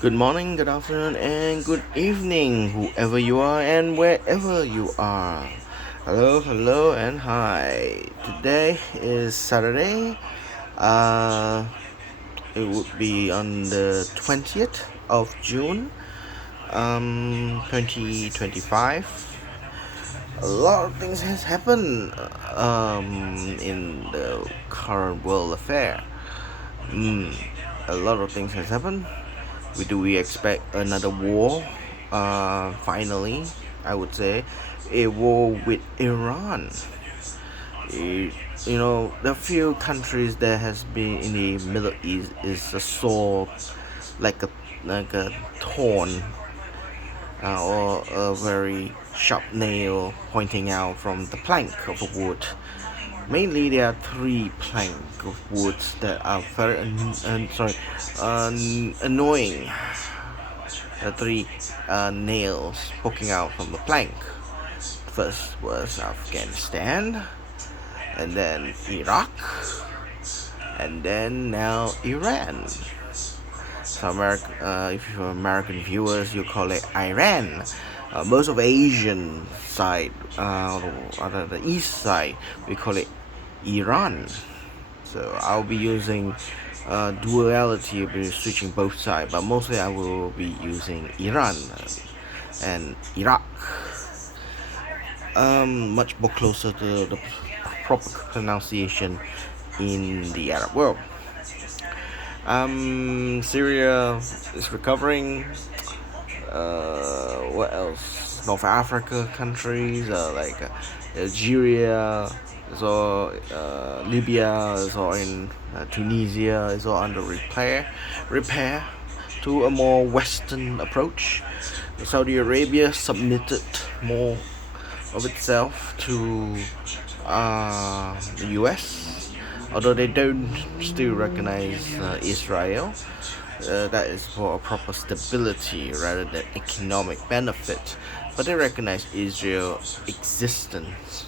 Good morning, good afternoon, and good evening, whoever you are and wherever you are. Hello, hello, and hi. Today is Saturday. Uh, it would be on the 20th of June, 2025. A lot of things has happened in the current world affair. Mm, a lot of things has happened. Do we expect another war? Finally, I would say a war with Iran. It, the few countries that has been in the Middle East is a sword, like a thorn, or a very sharp nail pointing out from the plank of a wood. Mainly, there are three plank of woods that are very annoying. The three nails poking out from the plank. First was Afghanistan, and then Iraq, and then now Iran. So if you're American viewers, you call it Iran. Most of Asian side, or the east side, we call it Iran. So I'll be using duality, I'll be switching both sides, but mostly I will be using Iran and Iraq. Much more closer to the proper pronunciation in the Arab world. Syria is recovering. What else? North Africa countries like Algeria, so Libya, so in Tunisia is all under repair to a more Western approach. Saudi Arabia submitted more of itself to the US, although they don't still recognize Israel. That is for a proper stability rather than economic benefit, but they recognize Israel's existence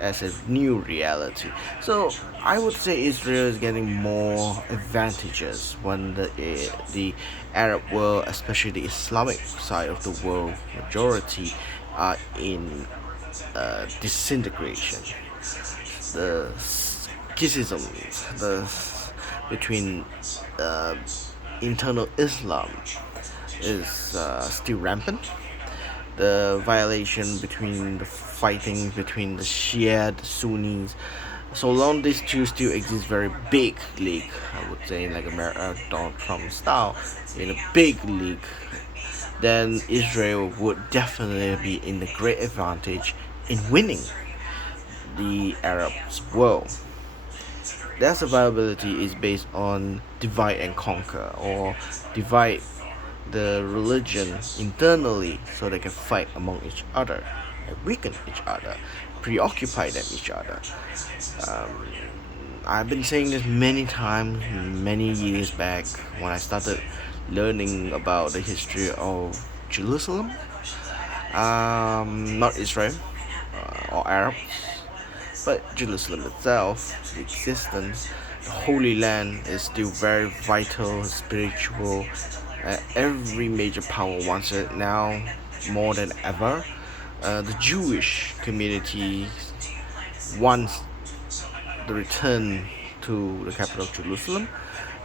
as a new reality. So I would say Israel is getting more advantages when the Arab world, especially the Islamic side of the world, majority are in disintegration. The schism, the between uh, internal Islam is still rampant. The violation between the fighting between the Shia, the Sunnis. So long these two still exist very big league, I would say, like America, Donald Trump style, in a big league, then Israel would definitely be in a great advantage in winning the Arab world. Their survivability is based on divide and conquer, or divide the religion internally so they can fight among each other and weaken each other, preoccupy them each other. Um, I've been saying this many times, many years back when I started learning about the history of Jerusalem, not Israel or Arab, but Jerusalem itself, the existence, the Holy Land is still very vital, spiritual. Every major power wants it now more than ever. The Jewish community wants the return to the capital of Jerusalem,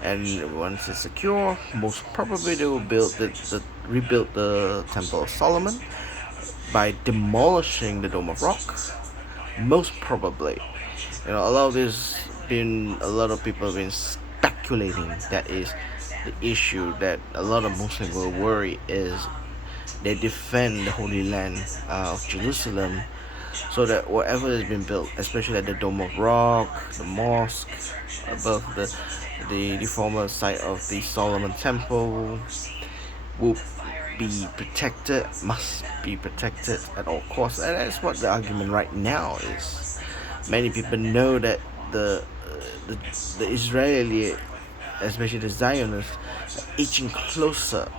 and once it's secure, most probably they will rebuild the Temple of Solomon by demolishing the Dome of Rock. Most probably, a lot of people have been speculating that is the issue that a lot of Muslims will worry is they defend the Holy Land of Jerusalem, so that whatever has been built, especially at the Dome of Rock, the mosque above the former site of the Solomon Temple, will be protected, must be protected at all costs, and that's what the argument right now is. Many people know that the, the Israeli, especially the Zionists, are inching closer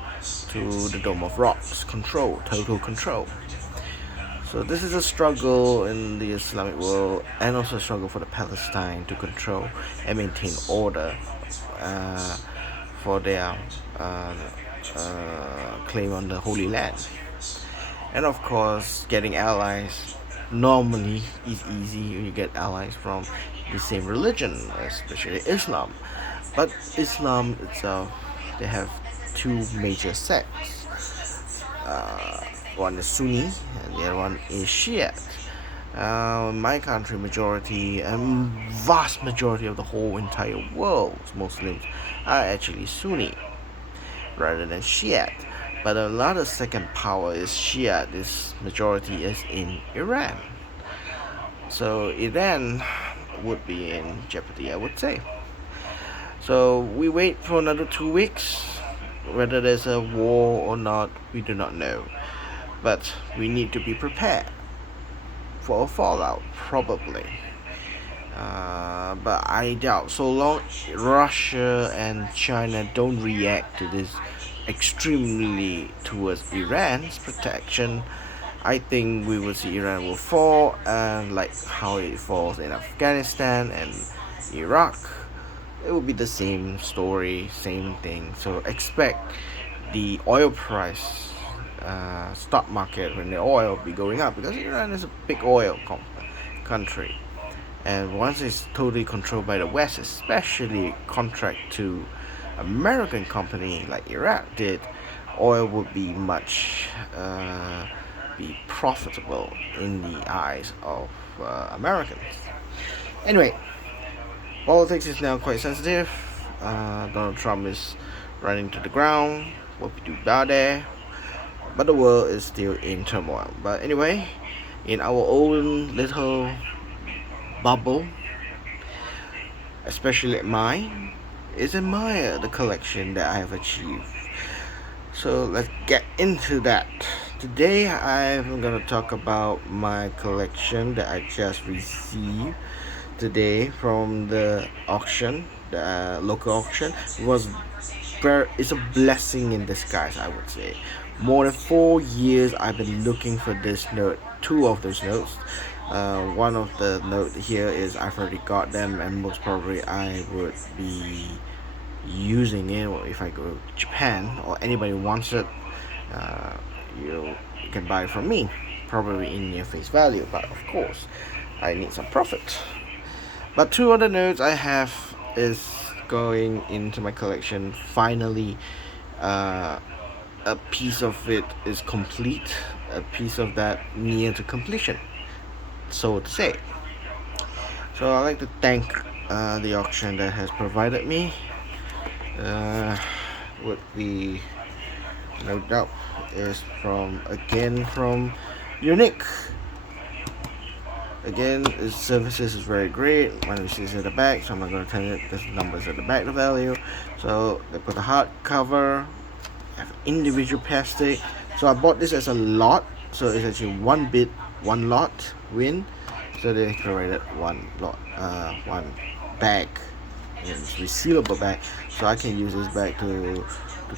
to the Dome of Rock's control, total control. So this is a struggle in the Islamic world, and also a struggle for the Palestine to control and maintain order. Uh, for their claim on the Holy Land. And of course, getting allies normally is easy when you get allies from the same religion, especially Islam. But Islam itself, they have two major sects. One is Sunni and the other one is Shia. In my country, majority and vast majority of the whole entire world's Muslims are actually Sunni rather than Shia. But another second power is Shia. This majority is in Iran. So Iran would be in jeopardy, I would say. So we wait for another 2 weeks. Whether there's a war or not, we do not know. But we need to be prepared for a fallout, probably. But I doubt, so long Russia and China don't react to this extremely towards Iran's protection, I think we will see Iran will fall, and like how it falls in Afghanistan and Iraq, it will be the same story, same thing. So expect the oil price, stock market, when the oil be going up, because Iran is a big oil country, and once it's totally controlled by the West, especially contract to American company like Iraq did, oil would be much be profitable in the eyes of Americans. Anyway, politics is now quite sensitive. Donald Trump is running to the ground. What we do about it? But the world is still in turmoil. But anyway, in our own little bubble, especially mine, is admire the collection that I have achieved. So let's get into that. Today I'm gonna talk about my collection that I just received today from the auction, the local auction. It's a blessing in disguise, I would say. More than 4 years I've been looking for this note, two of those notes. One of the note here is I've already got them, and most probably I would be using it if I go to Japan or anybody wants it. You can buy it from me, probably in near face value, but of course I need some profit. But two other notes I have is going into my collection. Finally, a piece of it is complete, a piece of that near to completion, so to say. So I'd like to thank the auction that has provided me would be no doubt is from Unique. Again, its services is very great. When you see it at the back, so I'm not going to tell you because the numbers at the back, the value. So they put a hard cover, have individual plastic. So I bought this as a lot, so it's actually one bit, one lot win. So they provided one lot, one bag. It's resealable bag, so I can use this bag to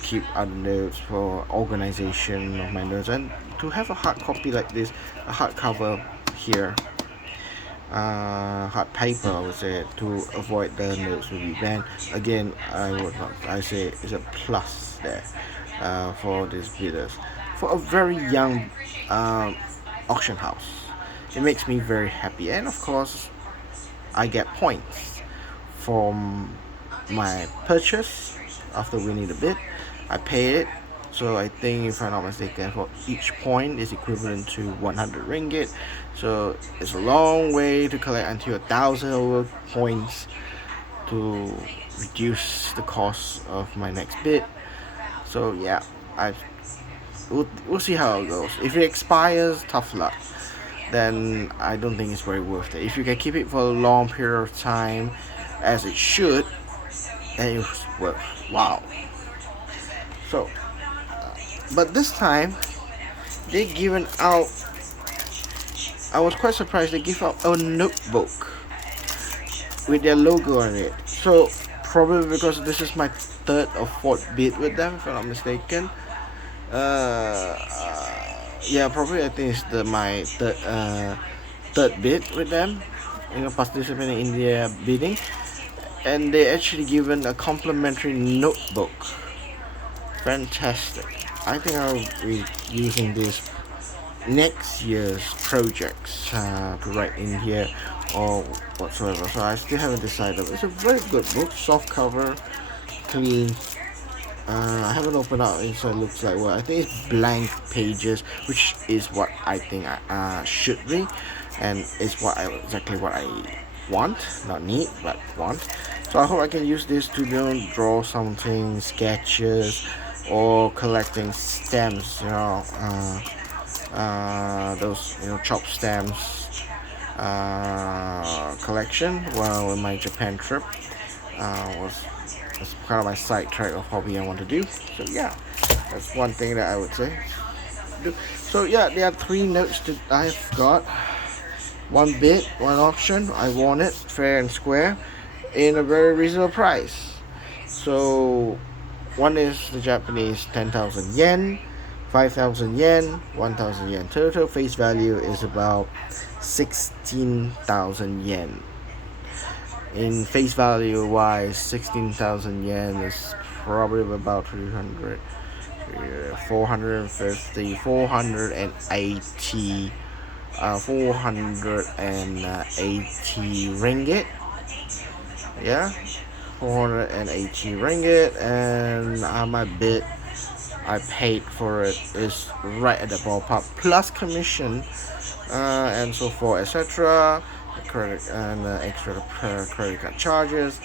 keep other notes for organization of my notes, and to have a hard copy like this, a hard cover here, hard paper I would say, to avoid the notes to be banned. Again, I say it's a plus there for these bidders, for a very young auction house. It makes me very happy, and of course I get points from my purchase after winning the bid. I pay it, so I think, if I'm not mistaken, for each point is equivalent to 100 ringgit. So it's a long way to collect until 1,000 over points to reduce the cost of my next bid. So yeah, we'll see how it goes. If it expires, tough luck. Then I don't think it's very worth it. If you can keep it for a long period of time, as it should, then it's worth. Wow. So, but this time they given out. I was quite surprised they give out a notebook with their logo on it. So probably because this is my third or fourth bid with them, if I'm not mistaken. Yeah, probably I think it's my third bid with them. Participating in their bidding. and they actually given a complimentary notebook. Fantastic. I think I'll be using this next year's projects to write in here or whatsoever. So I still haven't decided. It's a very good book, soft cover, clean. I haven't opened up inside. Looks like what I think it's blank pages, which is what I think I should be, and it's exactly what I want, not need, but want. So I hope I can use this to draw something, sketches, or collecting stamps. Those chop stamps collection while in my Japan trip. Was kind of my sidetrack of hobby I want to do. So yeah, that's one thing that I would say. So yeah, there are three notes that I've got. One bid, one auction. I won it fair and square, in a very reasonable price. So one is the Japanese 10,000 yen, 5,000 yen, 1,000 yen total. Face value is about 16,000 yen. In face value wise, 16,000 yen is probably about 300, 450, 480, 480 ringgit. Yeah, 480 ringgit, and my bid I paid for it is right at the ballpark plus commission and so forth, etc. Credit and extra credit card charges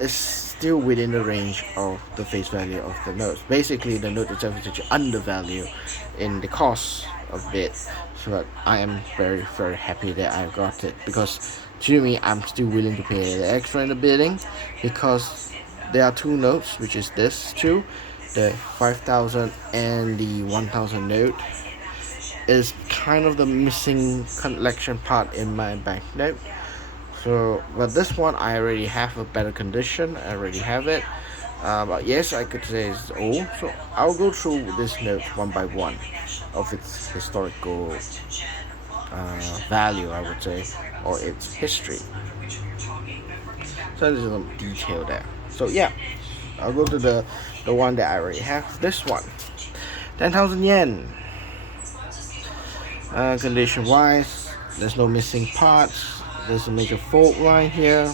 is still within the range of the face value of the notes. Basically, the note itself is actually undervalued in the cost of it. So I am very very happy that I got it, because to me I'm still willing to pay the extra in the bidding, because there are two notes, which is this two, the 5,000 and the 1,000 note is kind of the missing collection part in my banknote. So, but this one I already have a better condition. I already have it. But yes, I could say it's old. So I'll go through this note one by one of its historical value, I would say, or its history. So there's some detail there. So yeah, I'll go to the one that I already have. This one, 10,000 yen. Condition wise, there's no missing parts. There's a major fault line here.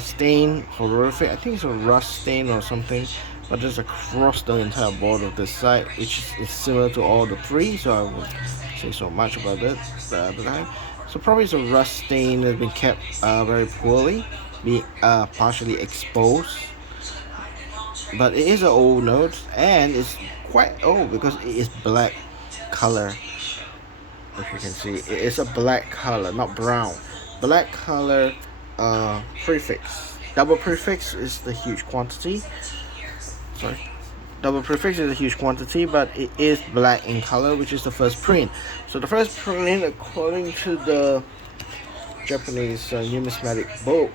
Stain horrific. I think it's a rust stain or something, but there's across the entire board of this side, which is similar to all the three, so I would say so much about it the other time. So probably it's a rust stain that's been kept very poorly, being partially exposed. But it is an old note, and it's quite old because it is black color. If you can see, it is a black color, not brown. Black color prefix. Double prefix is the huge quantity. Sorry. Double prefix is a huge quantity, but it is black in color, which is the first print. So the first print, according to the Japanese numismatic book,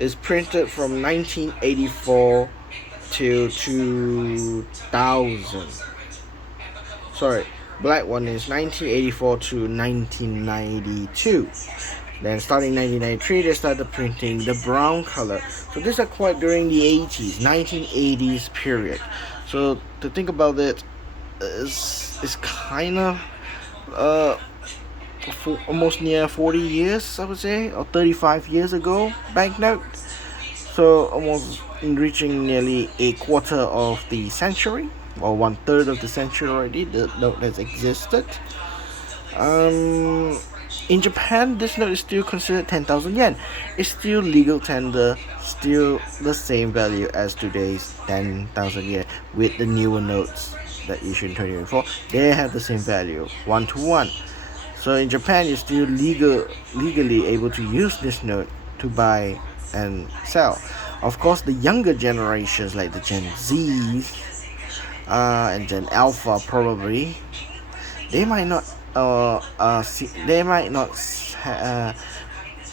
is printed from 1984 to 2000. Sorry, black one is 1984 to 1992. Then starting 1993, they started printing the brown color. So these are quite during the 80s, 1980s period. So to think about it, is kind of almost near 40 years, I would say, or 35 years ago, banknote. So almost reaching nearly a quarter of the century, or 1/3 of the century already. The note has existed. In Japan, this note is still considered 10,000 yen. It's still legal tender, still the same value as today's 10,000 yen with the newer notes that issued in 2024. They have the same value, 1-to-1. So in Japan, you're still legally able to use this note to buy and sell. Of course, the younger generations like the Gen Z and Gen Alpha probably, they might not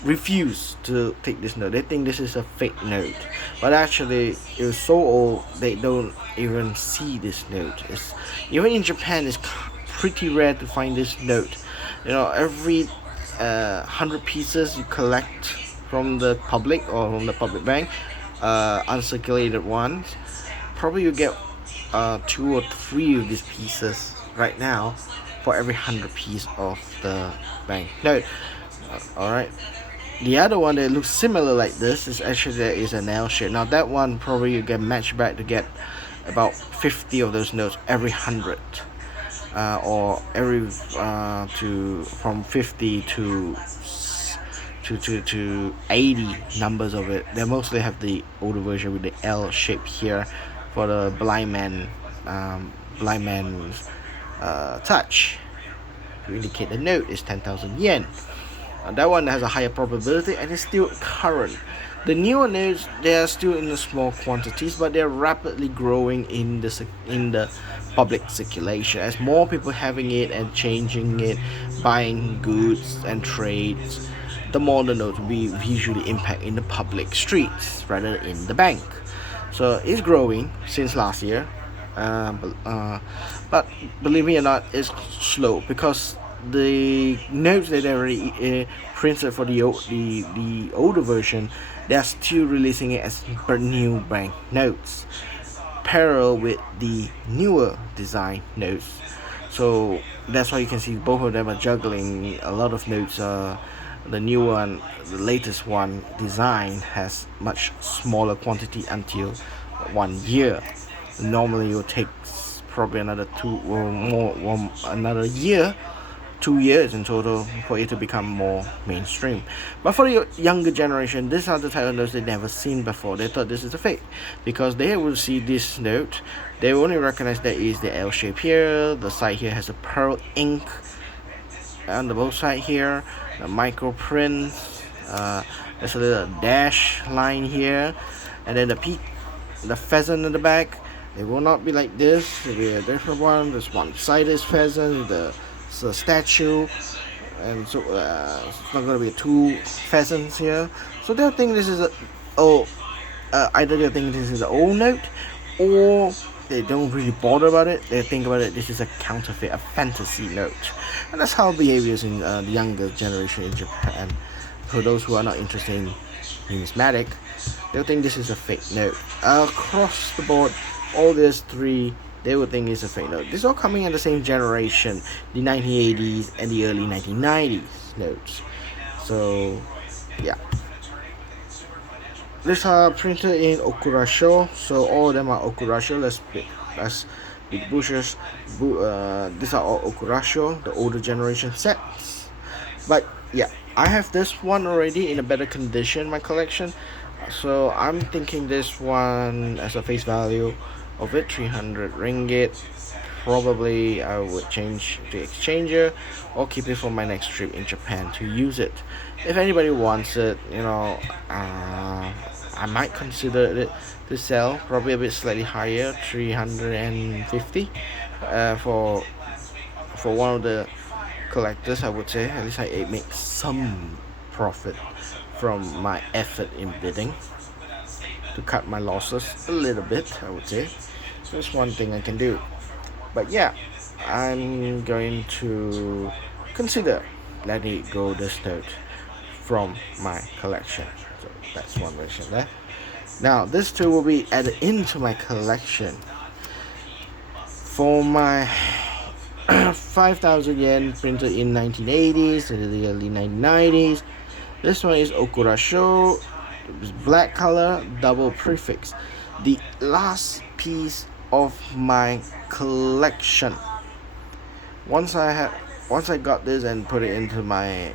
refuse to take this note. They think this is a fake note, but actually it was so old they don't even see this note. Even in Japan, it's pretty rare to find this note. Every 100 pieces you collect from the public or from the public bank, uncirculated ones, probably you get 2 or 3 of these pieces right now for every 100 piece of the bank note. Alright. The other one that looks similar like this is actually there is an L shape. Now that one probably you get matched back to get about 50 of those notes every 100, or every to from 50 to 80 numbers of it. They mostly have the older version with the L shape here for the blind man's touch to indicate the note is 10,000 yen. That one has a higher probability and is still current. The newer notes, they are still in the small quantities, but they are rapidly growing in the public circulation as more people having it and changing it, buying goods and trades. The more the notes will be visually impact in the public streets rather than in the bank. So it's growing since last year, but believe me or not, it's slow because the notes that they already printed for the older version, they are still releasing it as brand new bank notes, parallel with the newer design notes. So that's why you can see both of them are juggling a lot of notes. The new one, the latest one design has much smaller quantity until 1 year. Normally it will take probably another another year, 2 years in total for it to become more mainstream. But for the younger generation, these are the type of notes they never seen before. They thought this is a fake because they will see this note, they will only recognize that is the L shape here. The side here has a pearl ink on the both side here, the micro print, there's a little dash line here, and then the pheasant in the back. It will not be like this. It will be a different one. This one side is pheasant, the statue, and so it's not gonna be two pheasants here. So they'll think this is either they'll think this is an old note, or they don't really bother about it. They think about it, this is a counterfeit, a fantasy note. And that's how behaviors in the younger generation in Japan. For those who are not interested in numismatic, they'll think this is a fake note. Across the board, all these three, they would think it's a fake note. This is all coming in the same generation, the 1980s and the early 1990s notes. So yeah, these are printed in okurasho, so all of them are okurasho. Let's be bushes. These are all okurasho, the older generation sets. But yeah, I have this one already in a better condition in my collection, so I'm thinking this one as a face value of it, 300 ringgit. Probably I would change the exchanger or keep it for my next trip in Japan to use it. If anybody wants it, I might consider it to sell, probably a bit slightly higher, 350, for one of the collectors. I would say at least I make some profit from my effort in bidding to cut my losses a little bit, I would say. So that's one thing I can do. But yeah, I'm going to consider letting it go this note from my collection. So that's one version there. Now this two will be added into my collection for my 5,000 yen printed in 1980s and the early 1990s. This one is okurasho, black color, double prefix, the last piece of my collection. Once I got this and put it into my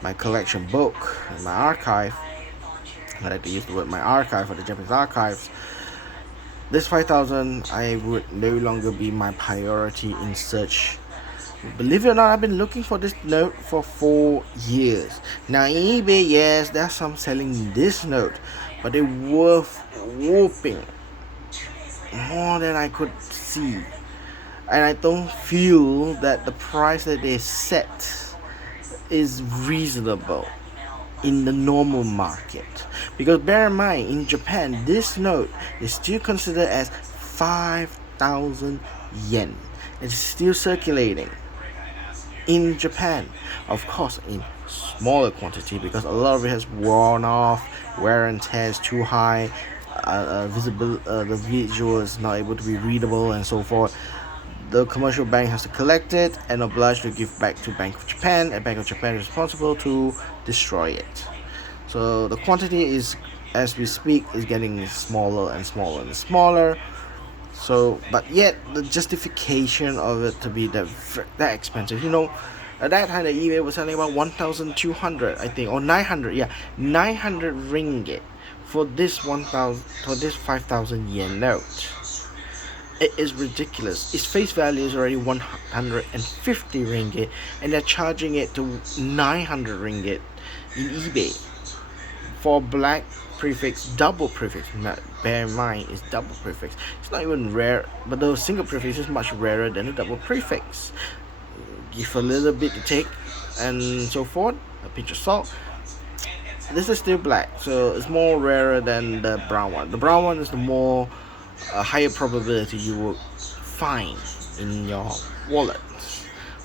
my collection book, my archive. I like to use the word my archive for the Japanese archives. This 5,000, I would no longer be my priority in search. Believe it or not, I've been looking for this note for 4 years. Now in eBay, yes, there's some selling this note, but they're worth whooping more than I could see. And I don't feel that the price that they set is reasonable in the normal market. Because bear in mind, in Japan, this note is still considered as 5,000 yen. It's still circulating. in Japan, of course in smaller quantity, because a lot of it has worn off, wear and tear is too high, the visual is not able to be readable and so forth. The commercial bank has to collect it and obliged to give back to Bank of Japan, and Bank of Japan is responsible to destroy it. So the quantity is, as we speak, is getting smaller and smaller and smaller. So, but yet the justification of it to be that expensive, at that time the eBay was selling about 1,200, I think, or 900, yeah, 900 ringgit for this 5,000 yen note. It is ridiculous. Its face value is already 150 ringgit, and they're charging it to 900 ringgit in eBay for black prefix, double prefix. Now, bear in mind, it's double prefix. It's not even rare, but the single prefix is much rarer than the double prefix. Give a little bit to take, and so forth. A pinch of salt. This is still black, so it's more rarer than the brown one. The brown one is the more higher probability you will find in your wallet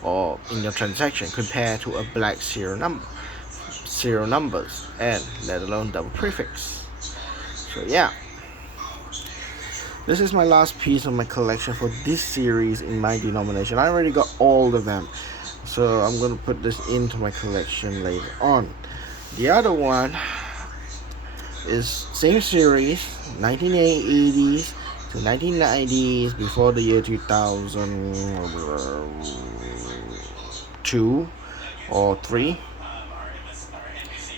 or in your transaction compared to a black serial numbers, and let alone double prefix. So yeah, this is my last piece of my collection for this series in my denomination. I already got all of them, so I'm going to put this into my collection later on. The other one is same series, 1980s to 1990s, before the year 2002 or 3,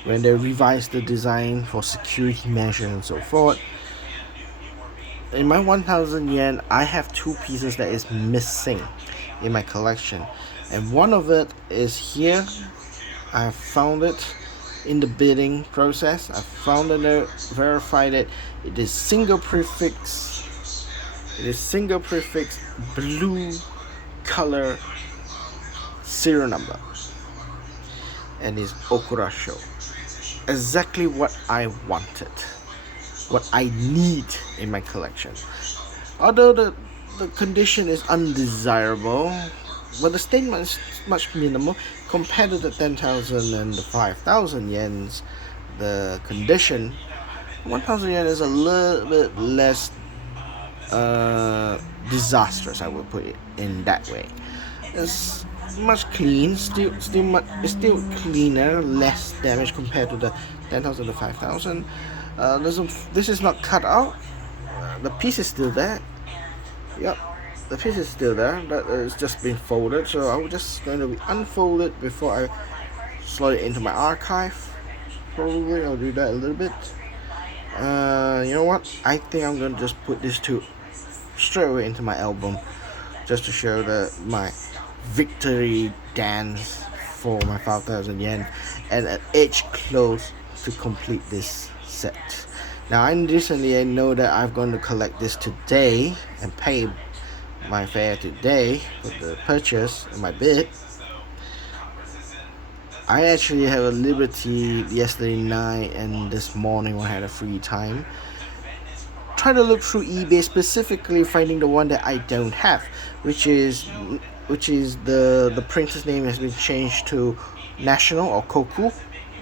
when they revised the design for security measures and so forth. In my 1,000 yen, I have two pieces that is missing in my collection, and one of it is here. I have found it in the bidding process. I found a note, verified it. It is single prefix. It is single prefix, blue color serial number, and is Okurasho. Exactly what I wanted, what I need in my collection. Although the condition is undesirable, but the statement is much minimal compared to the 10,000 and the 5,000 yens. The condition, 1,000 yen is a little bit less disastrous, I would put it in that way. It's much clean, it's still cleaner, less damage compared to the 10,000 to 5,000. This is not cut out. The piece is still there. Yep, the piece is still there. That is just been folded. So I'm just going to be unfolded before I slide it into my archive. Probably I'll do that a little bit. You know what? I think I'm going to just put this straight away into my album, just to show my victory dance for my 5,000 yen, and an edge close to complete this set. Now, recently I know that I'm going to collect this today and pay my fare today for the purchase and my bid. I actually have a liberty yesterday night and this morning when I had a free time, try to look through eBay, specifically finding the one that I don't have, which is the printer's name has been changed to National or Koku.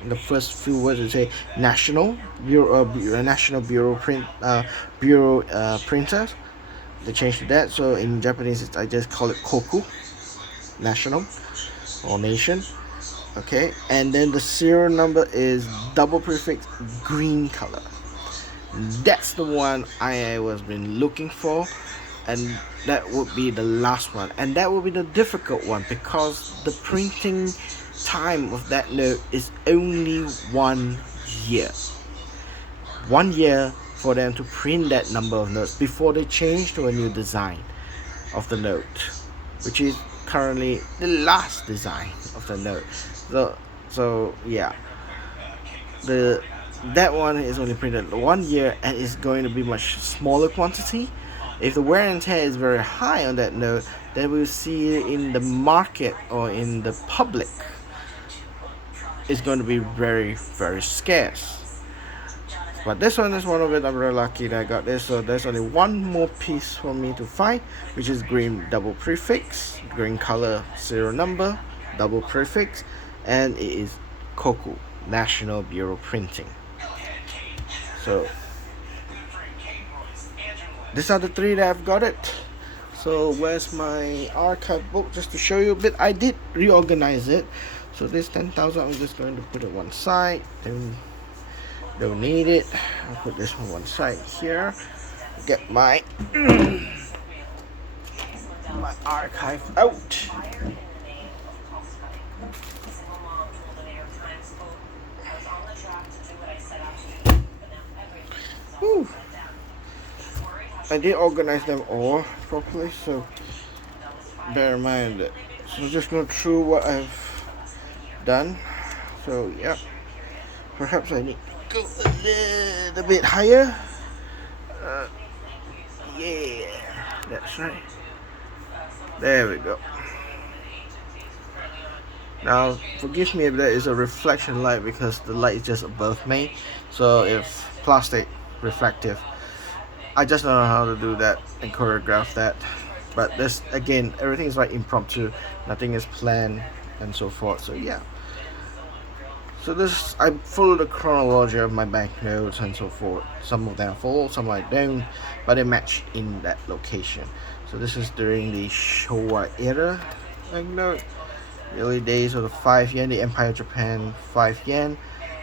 In the first few words it say National Bureau Printers. They changed to that, so in Japanese I just call it Koku, National or Nation. Okay, and then the serial number is double prefix, green color. That's the one I was been looking for, and that would be the last one, and that would be the difficult one, because the printing time of that note is only 1 year. 1 year for them to print that number of notes before they change to a new design of the note, which is currently the last design of the note. So yeah, that one is only printed 1 year and is going to be much smaller quantity. If the wear and tear is very high on that note, then we'll see it in the market or in the public. It's going to be very, very scarce. But this one is one of it. I'm very lucky that I got this. So there's only one more piece for me to find, which is green double prefix, green color serial number, double prefix, and it is COCO, National Bureau Printing. So these are the three that I've got it. So where's my archive book? Just to show you a bit, I did reorganize it. So this 10,000, I'm just going to put it one side. Don't need it. I'll put this one side here. Get my my archive out. Whew. I did organize them all properly, so bear in mind that. So just go through what I've done. So yeah, perhaps I need to go a little bit higher. Yeah, that's right. There we go. Now, forgive me if there is a reflection light because the light is just above me. So if plastic reflective, I just don't know how to do that and choreograph that. But this again, everything is like impromptu, nothing is planned and so forth. So yeah. So this, I follow the chronology of my banknotes and so forth. Some of them follow, some I don't, but they match in that location. So this is during the Showa era banknote. The early days of the 5 yen, the Empire of Japan 5 yen.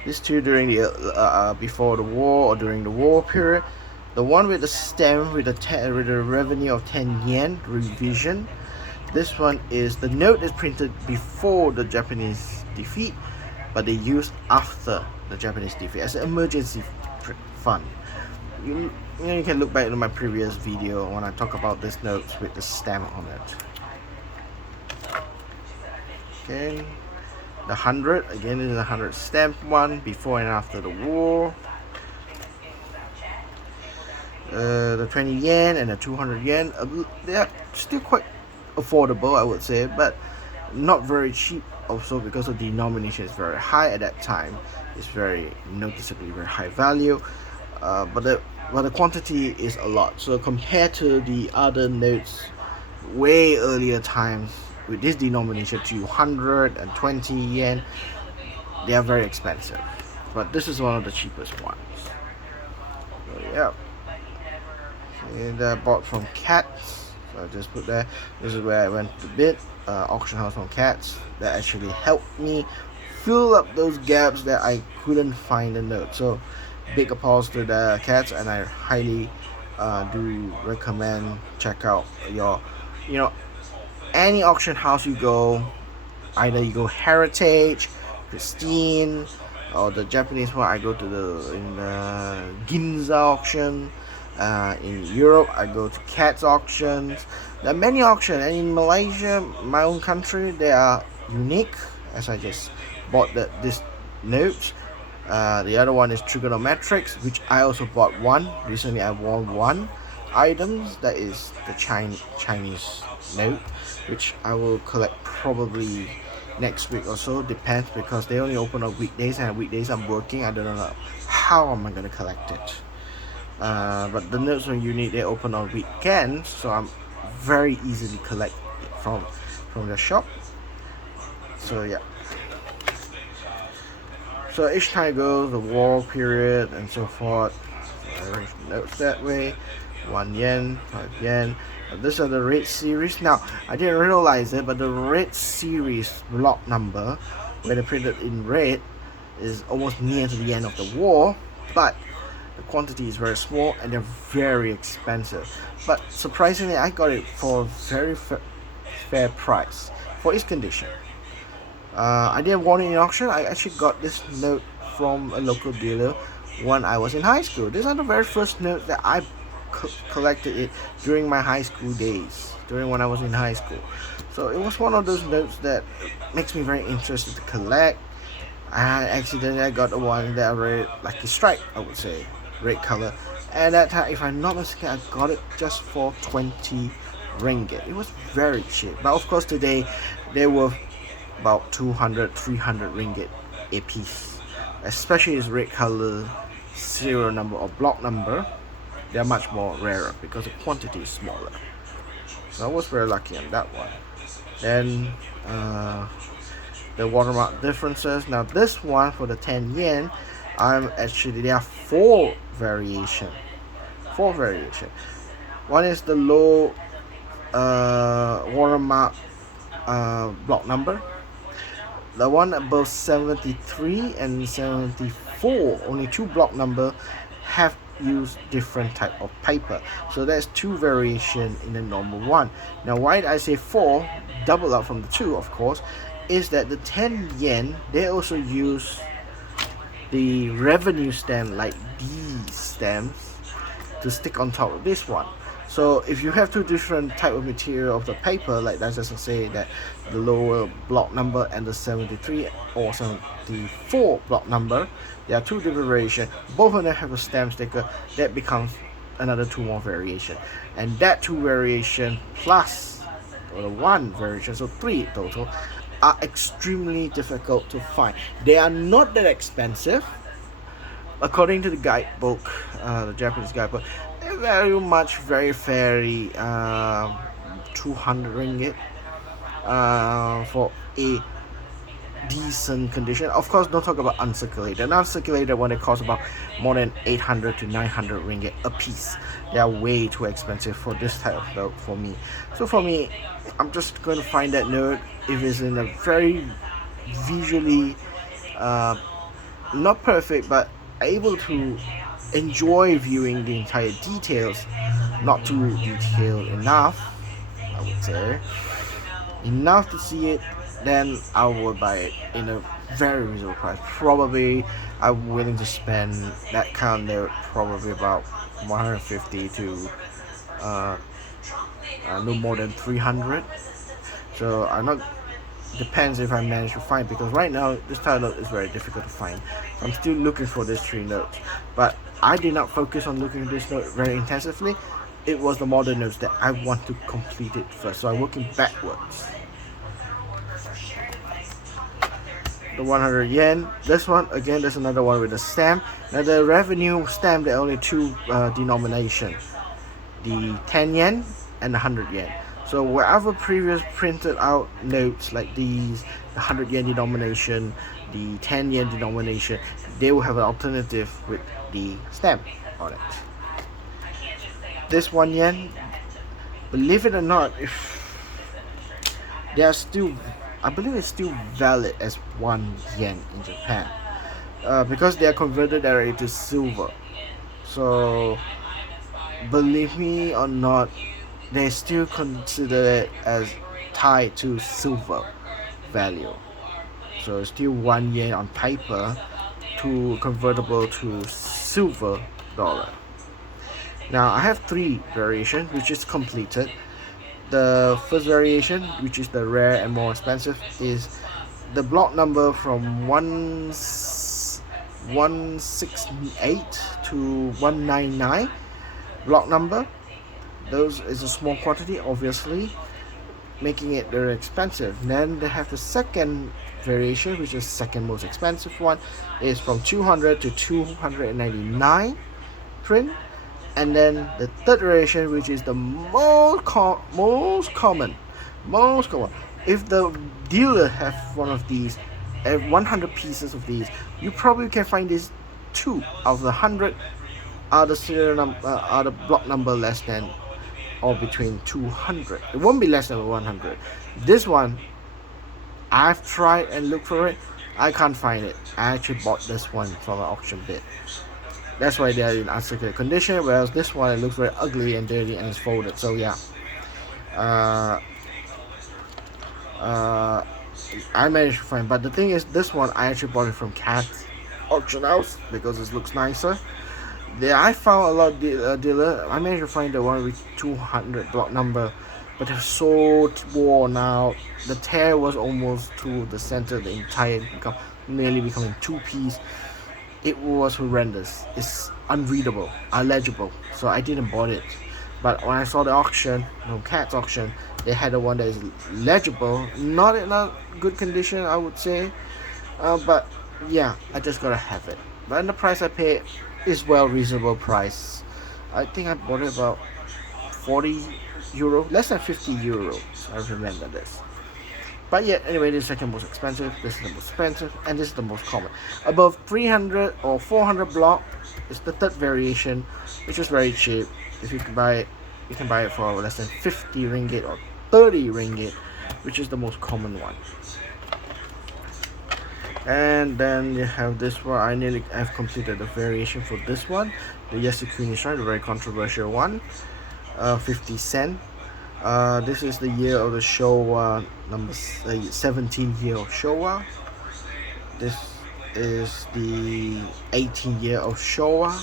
These two during the before the war or during the war period. The one with the stem with the revenue of 10 yen revision. This one is the note is printed before the Japanese defeat, but they used after the Japanese defeat as an emergency fund. You can look back to my previous video when I talk about this notes with the stamp on it. Okay, the 100 again is a 100 stamp one before and after the war. The 20 yen and the 200 yen, they are still quite affordable, I would say, but not very cheap. Also, because the denomination is very high at that time, it's very noticeably very high value. But the quantity is a lot. So compared to the other notes, way earlier times with this denomination, 220 yen, they are very expensive. But this is one of the cheapest ones. So yeah. And I bought from Cats, so I just put there. This is where I went to bid, auction house from Cats. That actually helped me fill up those gaps that I couldn't find a note. So big applause to the Cats, and I highly do recommend check out your, any auction house you go. Either you go Heritage, Christine, or the Japanese one. I go to the Ginza auction. In Europe, I go to Cats auctions. There are many auctions, and in Malaysia, my own country, they are unique. As I just bought this note. The other one is trigonometrics, which I also bought one. Recently, I won one items. That is the Chinese note, which I will collect probably next week or so. Depends, because they only open on weekdays, and weekdays I'm working. I don't know how am I gonna collect it. But the notes are unique. They open on weekends, so I'm very easily collect it from the shop. So yeah. So each time I go, the war period and so forth. So I arrange notes that way. 1 yen, 5 yen. These are the red series. Now I didn't realize it, but the red series block number, when they printed in red, is almost near to the end of the war, but the quantity is very small and they're very expensive. But surprisingly, I got it for a very fair price for its condition. I didn't want it in auction. I actually got this note from a local dealer when I was in high school. These are the very first notes that I collected it during my high school days, during when I was in high school. So it was one of those notes that makes me very interested to collect. I got the one that I read like a stripe, I would say, red color. And that time, if I'm not mistaken, I got it just for 20 ringgit. It was very cheap. But of course today, they were about 200, 300 ringgit a piece. Especially this red color serial number or block number, they're much more rarer because the quantity is smaller. So I was very lucky on that one. Then the watermark differences. Now this one for the 10 yen, there are four variation. One is the low watermark block number. The one above 73 and 74, only two block number have used different type of paper. So that's two variation in the normal one. Now why did I say four, double up from the two of course, is that the 10 yen, they also use the revenue stamp like these stamps to stick on top of this one. So if you have two different type of material of the paper, like that doesn't say that the lower block number and the 73 or 74 block number, there are two different variation. Both of them have a stamp sticker. That becomes another two more variation, and that two variation plus or the one variation, so three total, are extremely difficult to find. They are not that expensive. According to the guidebook, the Japanese guidebook, they're very fairly 200 ringgit for a decent condition. Of course, don't talk about uncirculated. Uncirculated one, it costs about more than 800 to 900 ringgit a piece. They are way too expensive for this type of note for me. So for me, I'm just going to find that note if it's in a very visually not perfect, but able to enjoy viewing the entire details, not too detailed enough, I would say, enough to see it, then I will buy it in a very reasonable price. Probably I'm willing to spend that kind of note probably about 150 to no more than 300. So I'm not, depends if I manage to find, because right now this type of note is very difficult to find. I'm still looking for these three notes, but I did not focus on looking at this note very intensively. It was the modern notes that I want to complete it first, so I'm working backwards. The 100 yen, this one again, there's another one with a stamp. Now the revenue stamp, there are only two denomination, the 10 yen and the 100 yen. So wherever previous printed out notes like these, the 100 yen denomination, the 10 yen denomination, they will have an alternative with the stamp on it. This 1 yen, believe it or not, if they are still, I believe it's still valid as 1 yen in Japan, because they are converted directly to silver. So believe me or not, they still consider it as tied to silver value. So it's still 1 yen on paper to convertible to silver dollar. Now I have three variations which is completed. The first variation, which is the rare and more expensive, is the block number from 168 to 199 block number. Those is a small quantity, obviously, making it very expensive. Then they have the second variation, which is second most expensive one, is from 200 to 299 print. And then the third variation, which is the most common. If the dealer have one of these, 100 pieces of these, you probably can find these two out of the 100 are the serial number, are the block number less than or between 200. It won't be less than 100. This one, I've tried and looked for it. I can't find it. I actually bought this one from an auction bid. That's why they are in uncirculated condition, whereas this one, it looks very ugly and dirty and it's folded. So yeah, I managed to find. But the thing is, this one I actually bought it from Cat's auction house because it looks nicer. There I found a lot of dealer. I managed to find the one with 200 block number, but it's so worn out. The tear was almost to the center. The entire nearly becoming two-piece. It was horrendous. It's unreadable, illegible. So I didn't bought it. But when I saw the auction, Cat's auction, they had the one that is legible, not in a good condition, I would say. But yeah, I just gotta have it. But the price I paid is well reasonable price. I think I bought it about 40 euro, less than 50 euros. I remember this. But yet, anyway, this is the second most expensive, this is the most expensive, and this is the most common. Above 300 or 400 block is the third variation, which is very cheap. If you can buy it, you can buy it for less than 50 ringgit or 30 ringgit, which is the most common one. And then you have this one. I've completed the variation for this one, the Yasukuni Shrine, the very controversial one. 50 cent. This is the year of the Showa, number 17th year of Showa. This is the 18th year of Showa,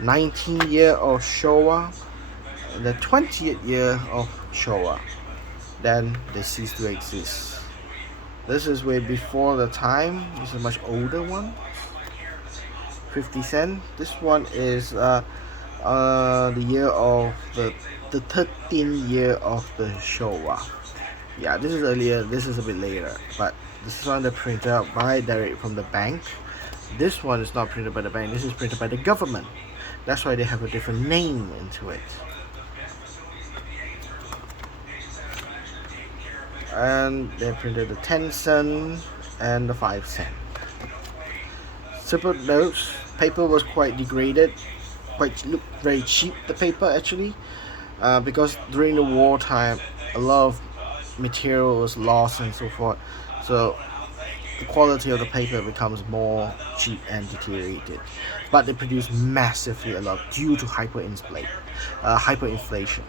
19th year of Showa, and the 20th year of Showa. Then they cease to exist. This is way before the time. This is a much older one. 50 cent. This one is the year of the 13th year of the Showa. Yeah, this is earlier, this is a bit later, but this is one that printed out by direct from the bank. This one is not printed by the bank, this is printed by the government. That's why they have a different name into it. And they printed the 10 cent and the 5 cent. Simple notes. Paper was quite degraded, looked very cheap, the paper actually, because during the wartime a lot of material was lost and so forth, so the quality of the paper becomes more cheap and deteriorated. But they produce massively a lot due to hyperinflation.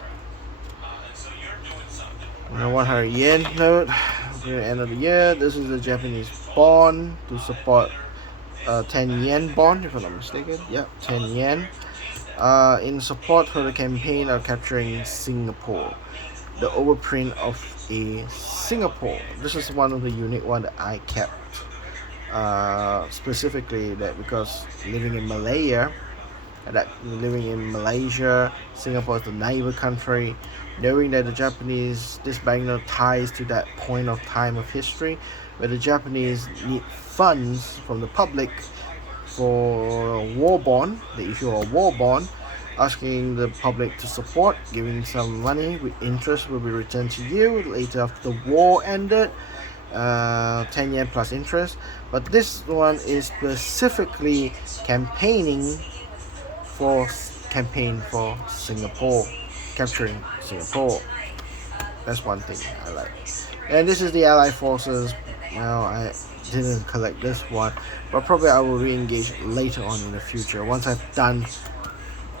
And 100 yen note at the end of the year. This is the Japanese bond to support 10 yen bond, if I'm not mistaken. Yeah, 10 yen. In support for the campaign of capturing Singapore. The overprint of a Singapore. This is one of the unique one that I kept. Specifically that because living in Malaysia, Singapore is the neighbor country, knowing that the Japanese, this banknote ties to that point of time of history where the Japanese need funds from the public for a war bond. They issue a war bond asking the public to support, giving some money with interest will be returned to you later after the war ended, 10 yen plus interest. But this one is specifically campaign for Singapore, capturing Singapore. That's one thing I like. And this is the Allied forces. Well, I didn't collect this one, but probably I will re-engage later on in the future once I've done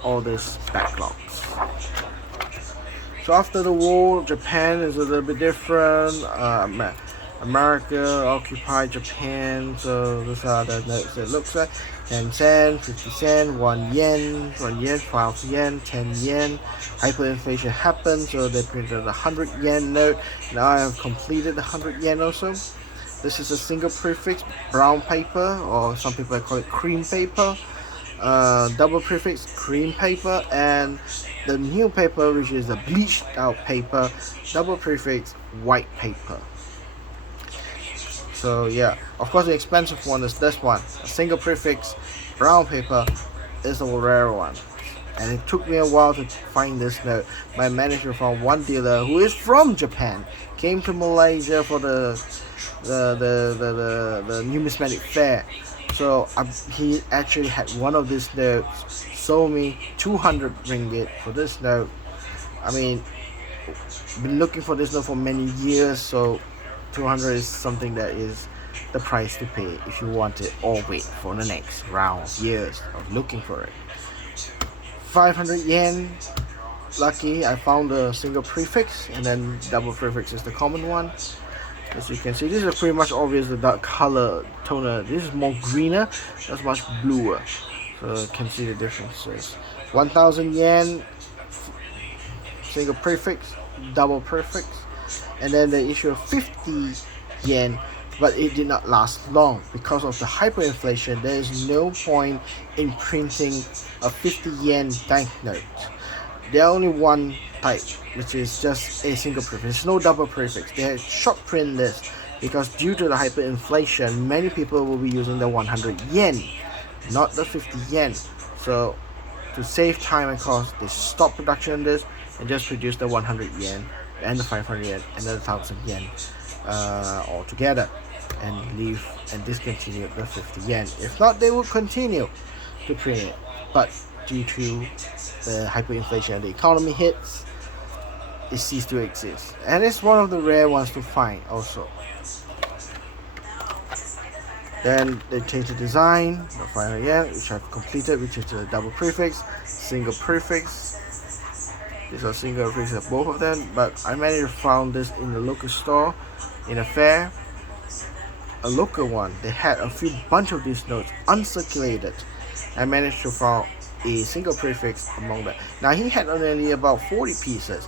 all this backlogs. So after the war, Japan is a little bit different. America occupied Japan, so these are the notes it looks like. 10 cent, 50 cent, 1 yen, 5 yen, 10 yen. Hyperinflation happened, so they printed a 100 yen note. Now I have completed the 100 yen also. This is a single prefix brown paper, or some people call it cream paper. Double prefix cream paper, and the new paper, which is a bleached out paper, double prefix white paper. So yeah, of course the expensive one is this one, a single prefix brown paper is a rare one, and it took me a while to find this note. My manager found one dealer who is from Japan, came to Malaysia for the numismatic fair. So he actually had one of these notes, sold me 200 ringgit for this note. I mean, been looking for this note for many years, so 200 is something that is the price to pay if you want it, or wait for the next round of years of looking for it. 500 yen. Lucky I found the single prefix, and then double prefix is the common one. As you can see, this is pretty much obvious, the dark color toner. This is more greener, that's much bluer, so you can see the differences. 1000 yen, single prefix, double prefix, and then they issue 50 yen, but it did not last long because of the hyperinflation. There is no point in printing a 50 yen banknote. There are only one type, which is just a single prefix. There's no double prefix. They short print this because due to the hyperinflation, many people will be using the 100 yen, not the 50 yen. So to save time and cost, they stop production of this and just produce the 100 yen and the 500 yen and the 1000 yen all together, and leave and discontinue the 50 yen. If not, they will continue to print it, but due to the hyperinflation and the economy hits, it ceased to exist, and it's one of the rare ones to find also. Then they changed the design, the 500 yen, which I've completed, which is the double prefix, single prefix. These are single prefix, both of them, but I managed to find this in the local store, in a fair, a local one. They had a few bunch of these notes uncirculated. I managed to find a single prefix among them. Now he had only about 40 pieces.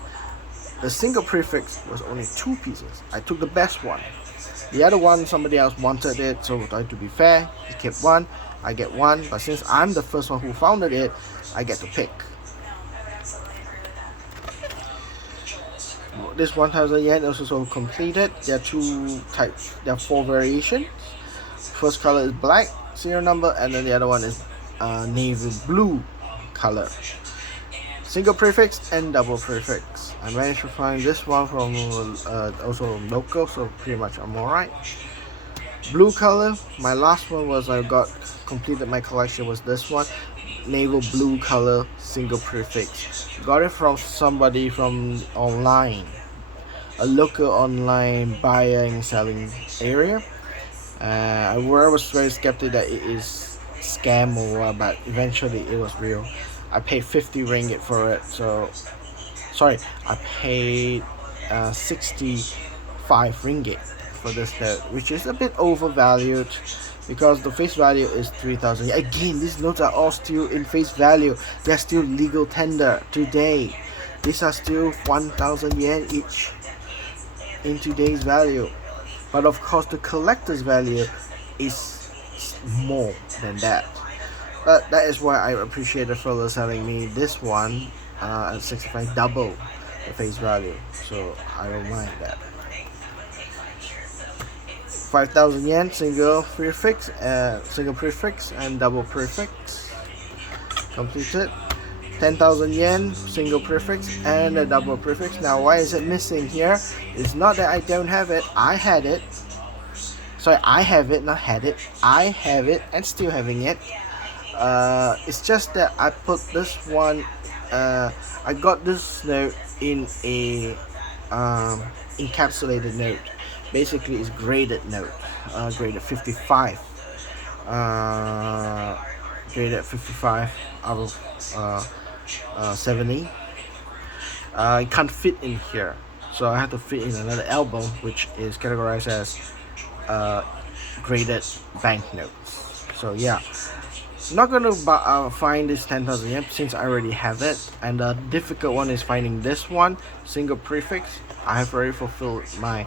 The single prefix was only 2 pieces. I took the best one. The other one, somebody else wanted it, so to be fair, he kept one, I get one, but since I'm the first one who found it, I get to pick. This 1000 yen is also completed. There are 2 types, there are 4 variations. First color is black, serial number, and then the other one is navy blue color. Single prefix and double prefix. I managed to find this one from also local, so pretty much I'm alright. Blue color, my last one was I got completed my collection was this one, naval blue color, single prefix. Got it from somebody from online, a local online buyer and selling area. I was very skeptic that it is scam or what, but eventually it was real. I paid 50 ringgit for it, so sorry, I paid 65 ringgit for this note, which is a bit overvalued because the face value is 3,000. Again, these notes are all still in face value. They're still legal tender today. These are still 1,000 yen each in today's value, but of course the collector's value is more than that. But that is why I appreciate the fellow selling me this one at 65, double the face value, so I don't mind that. 5,000 yen, single prefix and double prefix completed. 10,000 yen, single prefix and a double prefix. Now why is it missing here? It's not that I don't have it, I had it. Sorry, I have it, not had it. I have it and still having it. It's just that I put this one, I got this note in a encapsulated note. Basically it's graded note, graded 55, graded 55 out of 70. It can't fit in here, so I had to fit in another album which is categorized as graded banknotes. So yeah, not gonna find this 10,000 yen since I already have it, and the difficult one is finding this one, single prefix. I have already fulfilled my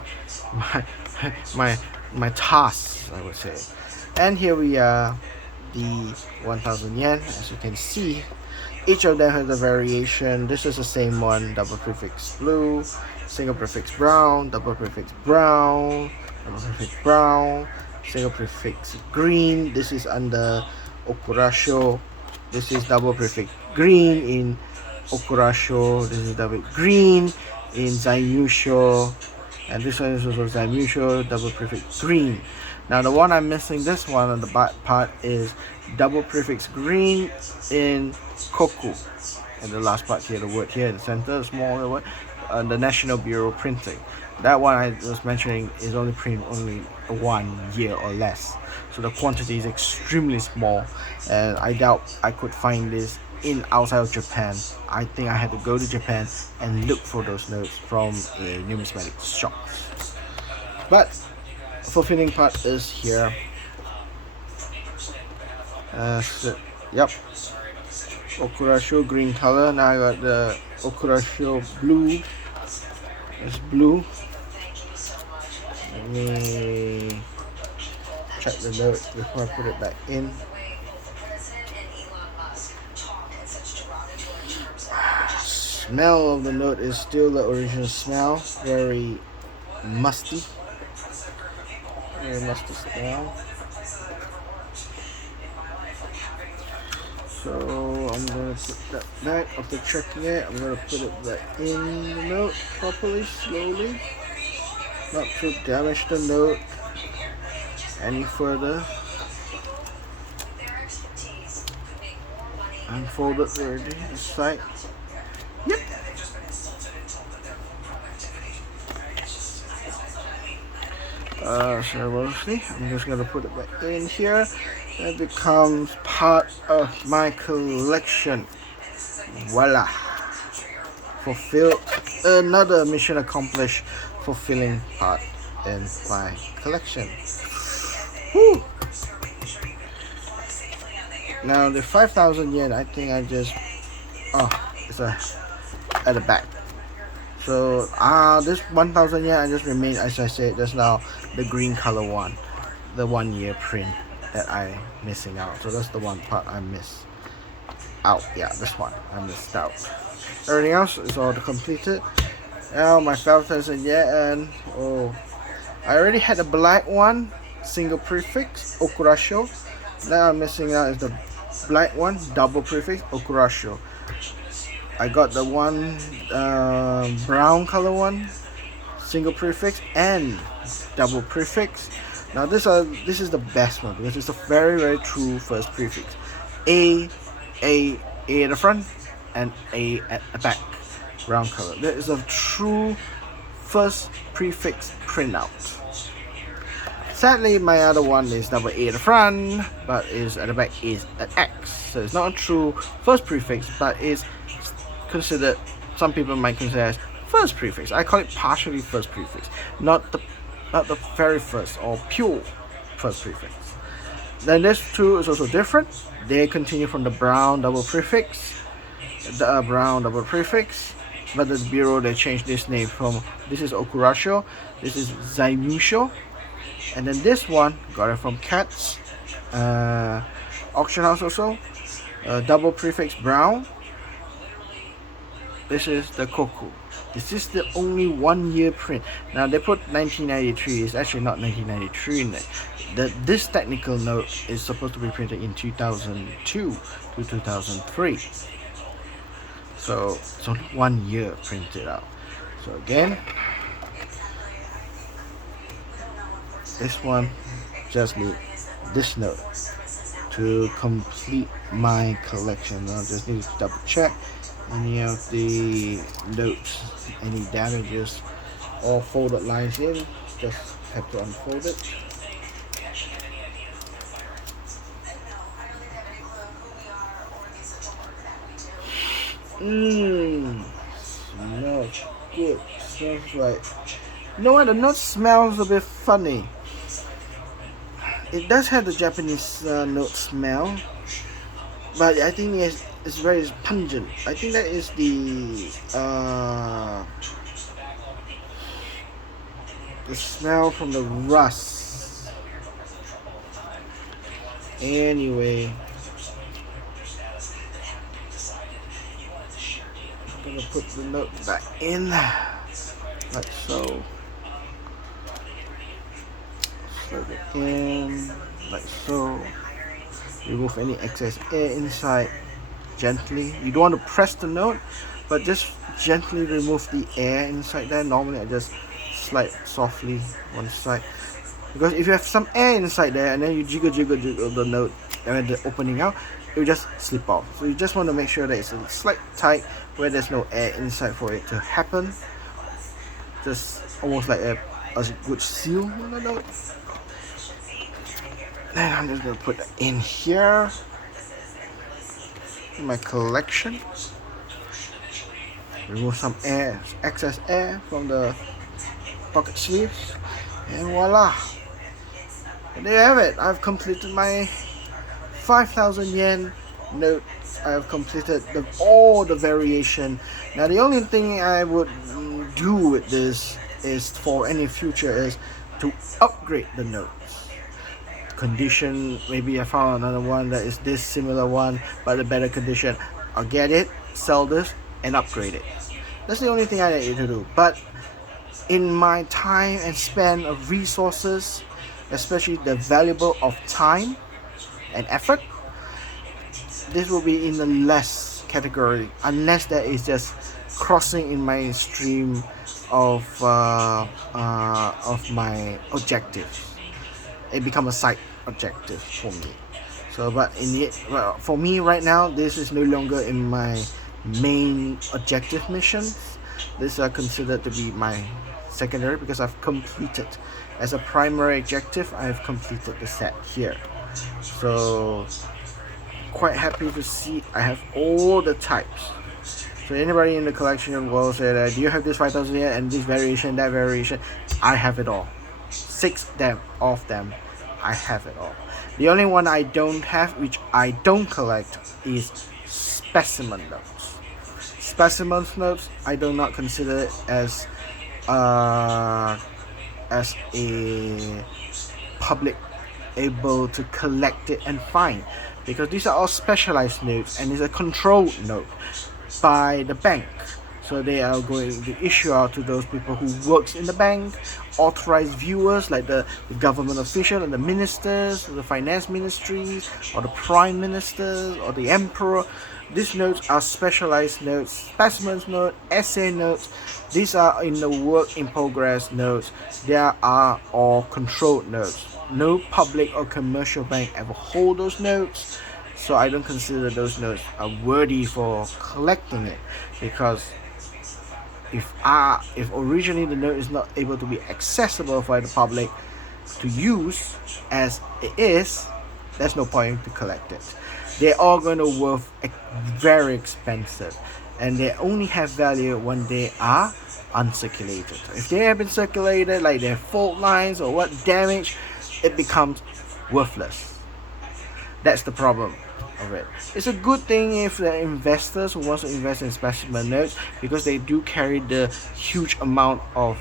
tasks, I would say. And here we are, the 1,000 yen. As you can see, each of them has a variation. This is the same one, double prefix blue, single prefix brown, double prefix brown, double prefix brown, single prefix green. This is under Okurasho. This is double prefix green in Okurasho. This is double green in Zaimyusho, and this one is also Zaimyusho, double prefix green. Now the one I'm missing, this one on the back part, is double prefix green in Koku, and the last part here, the word here in the center, smaller word, the National Bureau Printing. That one I was mentioning is only printed only 1 year or less, so the quantity is extremely small, and I doubt I could find this in outside of Japan. I think I had to go to Japan and look for those notes from a numismatic shop. But fulfilling part is here. Yep, Okurasho green color. Now I got the Okurasho blue. It's blue. Let me check the note before I put it back in. Smell of the note is still the original smell, very musty, smell. So I'm gonna put that back after checking it. I'm gonna put it back in the note properly, slowly, not to damage the note any further. Unfolded already, this side. Yep. Seriously, I'm just gonna put it back in here. It becomes part of my collection. Voila! Fulfilled, another mission accomplished, fulfilling part in my collection. Woo! Now the 5,000 yen, I think I just, it's at the back. So this 1,000 yen, I just remain, as I said just now, the green color one, the 1 year print that I'm missing out. So that's the one part I miss out. Yeah, this one I missed out. Everything else is all completed. Now my 5,000 yen, I already had a black one, single prefix, Okurasho. Now I'm missing out is the black one, double prefix, Okurasho. I got the one brown color one, single prefix and double prefix. Now this is the best one because it's a very true first prefix. A at the front and A at the back, brown color. That is a true first prefix printout. Sadly, my other one is double A at the front, but is at the back is an X. So it's not a true first prefix, but is considered, some people might consider as first prefix. I call it partially first prefix, not the very first or pure first prefix. Then this two is also different. They continue from the brown double prefix, but the bureau they changed this name from, this is Okurasho, this is Zaimusho, and then this one got it from Cats auction house also, double prefix brown. This is the Koku. This is the only 1 year print. Now they put 1993. It's actually not 1993 in it. This technical note is supposed to be printed in 2002 to 2003. So it's only 1 year printed out. So again, this one just need this note to complete my collection. I just need to double check any of the notes, any damages or folded lines in. Just have to unfold it. Smells good. Smells like, you know what, the note smells a bit funny. It does have the Japanese note smell, but I think it's very pungent. I think that is the smell from the rust. Anyway, I'm gonna put the note back in, like so. Slide it in, like so. Remove any excess air inside gently. You don't want to press the note, but just gently remove the air inside there. Normally I just slide softly one side, because if you have some air inside there and then you jiggle the note and the opening out, it will just slip off. So you just want to make sure that it's a slight tight where there's no air inside for it to happen. Just almost like a good seal on the note. Then I'm just gonna put that in here in my collection. Remove some air, excess air from the pocket sleeves, and voila! And there you have it. I've completed my 5,000 yen note. I have completed all the variation. Now the only thing I would do with this is, for any future, is to upgrade the notes. Condition, maybe I found another one that is this similar one but a better condition. I'll get it, sell this, and upgrade it. That's the only thing I need to do. But in my time and span of resources, especially the valuable of time and effort, this will be in the less category, unless that is just crossing in my stream of my objective. It become a side objective for me. So, but well, for me right now, this is no longer in my main objective missions. These are considered to be my secondary because I've completed. As a primary objective, I've completed the set here. So, quite happy to see I have all the types. So anybody in the collection will say that, do you have this 5,000 yen and this variation, that variation? I have it all. 6 of them, I have it all. The only one I don't have, which I don't collect, is specimen notes. Specimen notes, I do not consider it as a public able to collect it and find, because these are all specialized notes and it's a controlled note by the bank. So they are going to issue out to those people who works in the bank, authorized viewers like the government official and the ministers, the finance ministries, or the prime ministers, or the emperor. These notes are specialized notes, specimens note, essay notes. These are in the work in progress notes. They are all controlled notes. No public or commercial bank ever hold those notes. So I don't consider those notes are worthy for collecting it, because if originally the note is not able to be accessible for the public to use as it is, there's no point to collect it. They're all going to worth very expensive, and they only have value when they are uncirculated. If they have been circulated, like they have fault lines or what damage, it becomes worthless. That's the problem of it. It's a good thing if the investors who wants to invest in specimen notes, because they do carry the huge amount of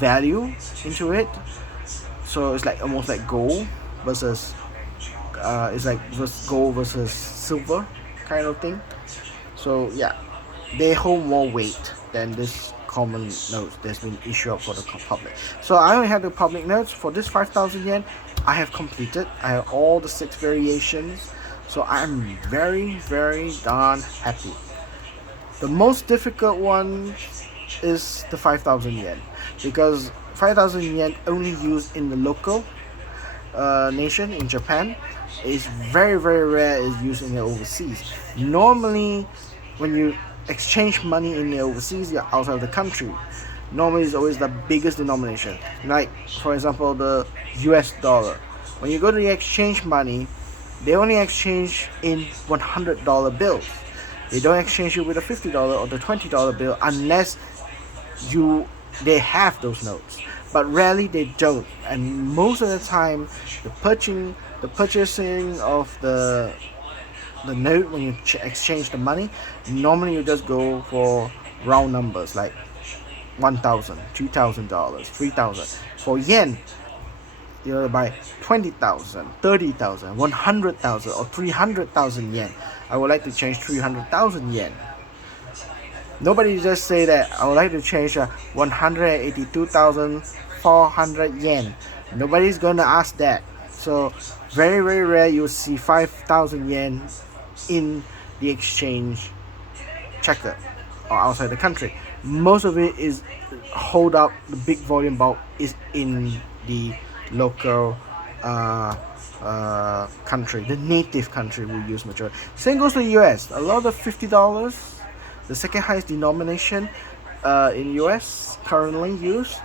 value into it. So it's like almost like gold versus it's like gold versus silver kind of thing. So yeah, they hold more weight than this common notes that's been issued out for the public. So I only have the public notes for this 5,000 yen. I have completed. I have all the 6 variations. So I'm very, very darn happy. The most difficult one is the 5,000 yen, because 5,000 yen only used in the local nation in Japan. Is very, very rare is used in the overseas. Normally, when you exchange money in the overseas, you're outside of the country. Normally it's always the biggest denomination. Like for example, the US dollar. When you go to the exchange money, they only exchange in $100 bills. They don't exchange it with a $50 or the $20 bill unless they have those notes. But rarely they don't. And most of the time, the purchasing of the note, when you exchange the money, normally you just go for round numbers like $1,000, $2,000, $3,000. For yen, you buy 20,000, 30,000, 100,000, or 300,000 yen. I would like to change 300,000 yen. Nobody just say that I would like to change 182,400 yen. Nobody's gonna ask that. So very, very rare you'll see 5,000 yen in the exchange checker or outside the country. Most of it is hold up, the big volume bulk is in the local country, the native country we use majority. Same goes to the US. A lot of $50, the second highest denomination in US currently used,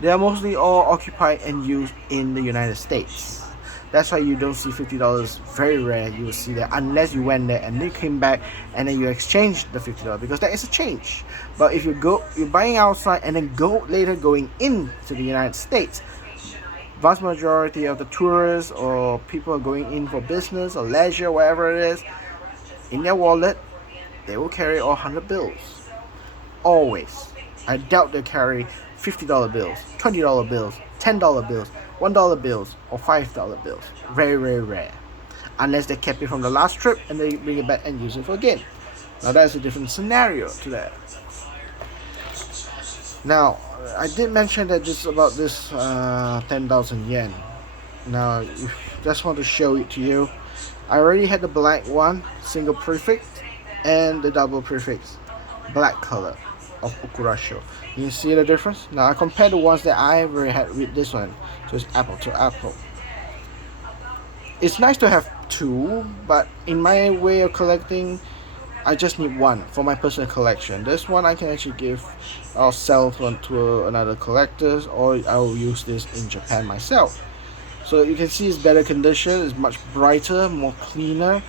they are mostly all occupied and used in the United States. That's why you don't see $50. Very rare you will see that, unless you went there and then came back and then you exchange the $50, because that is a change. But if you're buying outside and then later going into the United States, vast majority of the tourists or people are going in for business or leisure, whatever it is, in their wallet they will carry all 100 bills. Always. I doubt they carry $50 bills, $20 bills, $10 bills, $1 bills, or $5 bills. Very, very rare. Unless they kept it from the last trip and they bring it back and use it for again. Now that's a different scenario to that. Now, I did mention that about this 10,000 yen. Now, just want to show it to you. I already had the black one, single prefix, and the double prefix, black color of Okurasho. You see the difference? Now I compare the ones that I already had with this one, so it's apple to apple. It's nice to have two, but in my way of collecting, I just need one for my personal collection. This one I can actually give, I'll sell to another collectors, or I'll use this in Japan myself. So you can see it's better condition, it's much brighter, more cleaner.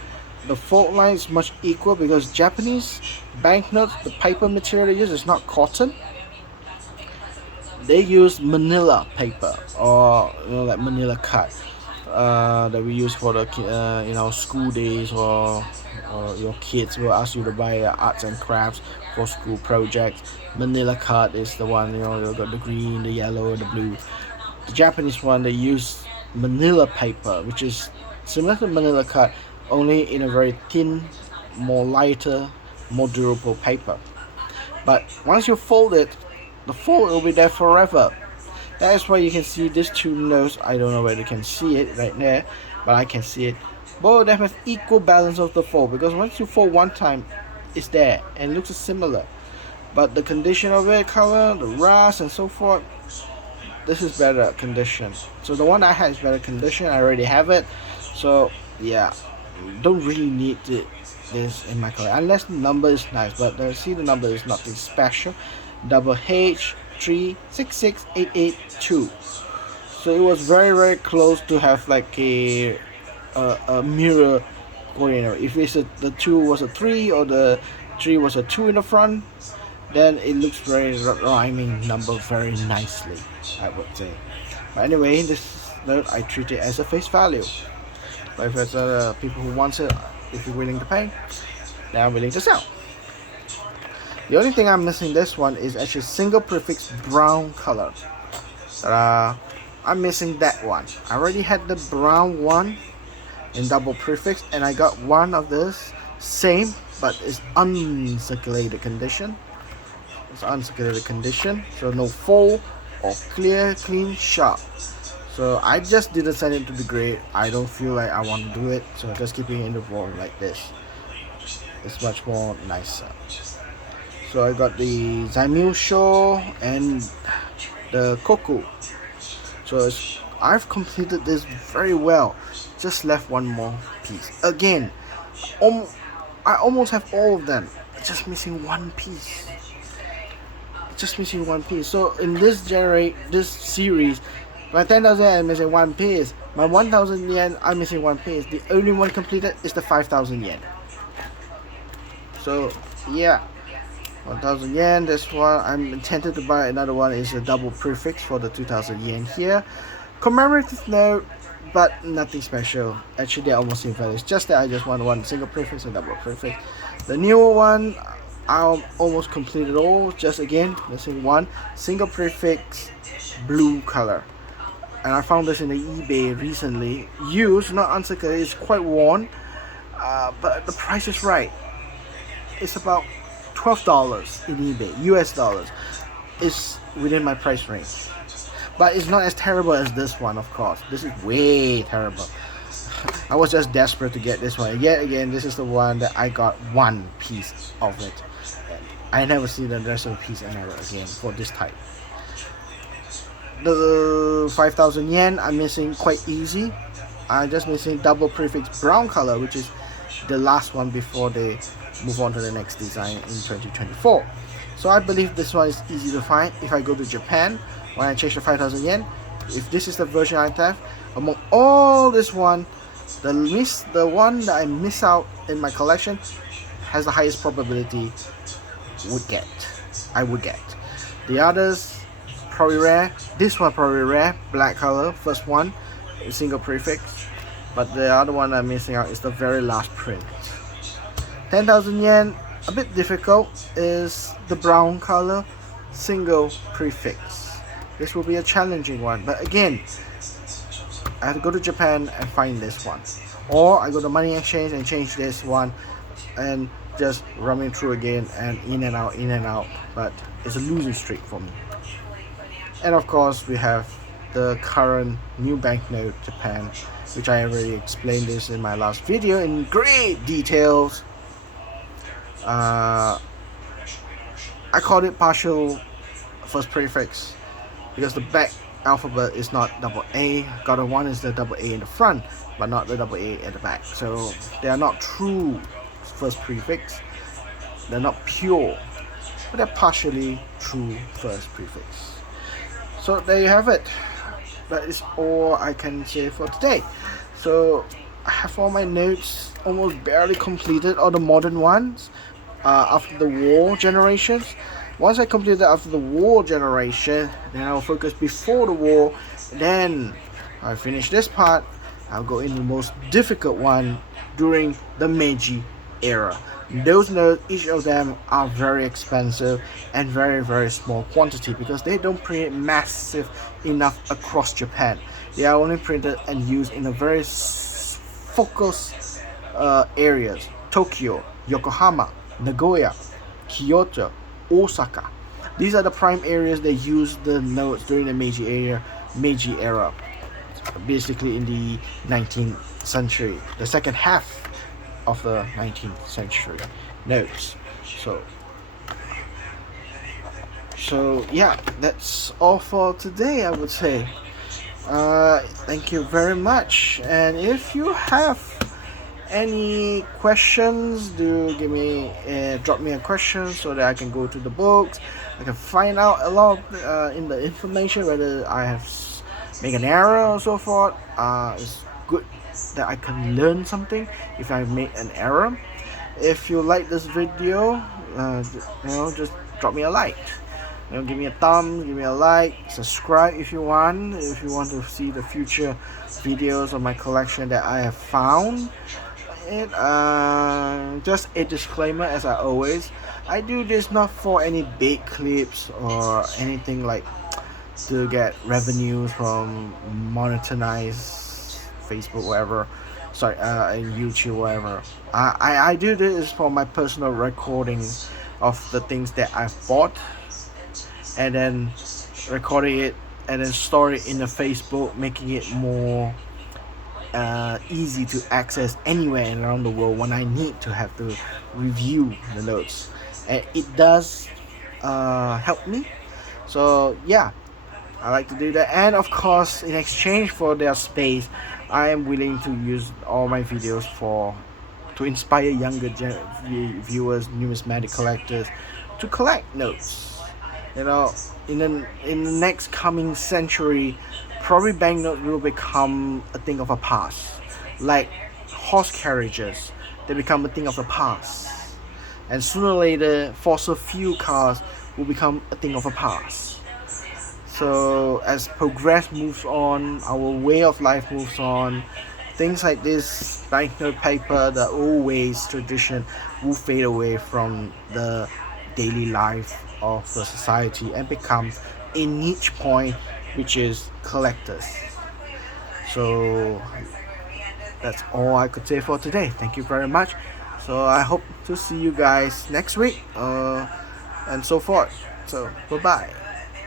The fault line is much equal because Japanese banknotes, the paper material they use is not cotton. They use manila paper, or like manila cut, that we use for the school days, or your kids will ask you to buy arts and crafts for school projects. Manila cut is the one, you got the green, the yellow, the blue. The Japanese one, they use manila paper, which is similar to manila cut, only in a very thin, more lighter, more durable paper. But once you fold it, the fold will be there forever. That is why you can see these two notes. I don't know whether you can see it right there, but I can see it. Both of them have equal balance of the fold, because once you fold one time, it's there and it looks similar. But the condition of it, color, the rust and so forth, this is better condition. So the one I had is better condition. I already have it. So yeah, don't really need this in my collection unless the number is nice. But see, the number is nothing special. Double H366882. So it was very close to have like a mirror coordinator. If the 2 was a 3 or the 3 was a 2 in the front, then it looks very rhyming number very nicely, I would say. But anyway, this note I treat it as a face value. But if there's people who want it, if you're willing to pay, then I'm willing to sell. The only thing I'm missing this one is actually single prefix brown color. I'm missing that one. I already had the brown one in double prefix, and I got one of this same, but it's uncirculated condition. It's uncirculated condition, so no fold or clear, clean, sharp. So I just didn't send it to the grade. I don't feel like I want to do it, so just keeping it in the vault like this. It's much more nicer. So I got the Zaimyusho and the Koku. So I've completed this very well. Just left one more piece. Again, I almost have all of them. Just missing one piece. So in this series, my 10,000 yen I'm missing one piece. My 1,000 yen I'm missing one piece. The only one completed is the 5,000 yen. So yeah. 1,000 yen. This one I'm intended to buy. Another one is a double prefix for the 2,000 yen here. Commemorative note, but nothing special. Actually, they're almost invalid. It's just that I just want one single prefix and double prefix. The newer one, I'll almost completed all. Just again missing one single prefix, blue color. And I found this in the eBay recently. Used, not uncirculated. It's quite worn, but the price is right. It's about $12 in eBay, US dollars. Is within my price range, but it's not as terrible as this one. Of course, this is way terrible. I was just desperate to get this one. Yet again, this is the one that I got one piece of it. I never see the rest of the piece ever again for this type. The 5,000 yen I'm missing quite easy. I'm just missing double prefix brown color, which is the last one before they move on to the next design in 2024. So I believe this one is easy to find. If I go to Japan, when I change the 5,000 yen, if this is the version I have, among all this one, the one that I miss out in my collection has the highest probability I would get. The others probably rare. This one probably rare, black color, first one, single prefix. But the other one I'm missing out is the very last print. 10,000 yen, a bit difficult, is the brown color, single prefix. This will be a challenging one, but again, I have to go to Japan and find this one, or I go to money exchange and change this one and just roaming through again and in and out, but it's a losing streak for me. And of course we have the current new banknote Japan which I already explained this in my last video in great details. I called it partial first prefix because the back alphabet is not double A. Got one is the double A in the front, but not the double A at the back. So they are not true first prefix. They're not pure, but they're partially true first prefix. So there you have it. That is all I can say for today. So I have all my notes almost barely completed, all the modern ones, after the war generations. Once I complete that after the war generation, then I'll focus before the war. Then I finish this part, I'll go into the most difficult one during the Meiji era. Those notes, each of them are very expensive and very, very small quantity because they don't print massive enough across Japan. They are only printed and used in a very focused areas: Tokyo, Yokohama, Nagoya, Kyoto, Osaka. These are the prime areas they use the notes during the Meiji era, basically in the 19th century, the second half of the 19th century notes. So yeah, that's all for today, I would say. Thank you very much, and if you have any questions, do drop me a question so that I can go to the books. I can find out a lot in the information, whether I have make an error or so forth. It's good that I can learn something if I make an error. If you like this video, just drop me a like. Give me a thumb, give me a like, subscribe if you want to see the future videos of my collection that I have found. Just a disclaimer, as I always, I do this not for any big clips or anything like to get revenues from monetize Facebook, whatever, YouTube, whatever. I do this for my personal recordings of the things that I've bought, and then recording it and then store it in the Facebook, making it more easy to access anywhere around the world when I need to have to review the notes, and it does help me. So yeah, I like to do that, and of course, in exchange for their space, I am willing to use all my videos to inspire younger viewers, numismatic collectors, to collect notes. In the next coming century, probably banknotes will become a thing of the past, like horse carriages. They become a thing of the past, and sooner or later, fossil fuel cars will become a thing of the past. So as progress moves on, our way of life moves on, things like this banknote paper, the old ways tradition, will fade away from the daily life of the society and become a niche point, which is collectors. So that's all I could say for today. Thank you very much. So I hope to see you guys next week, and so forth. So bye bye.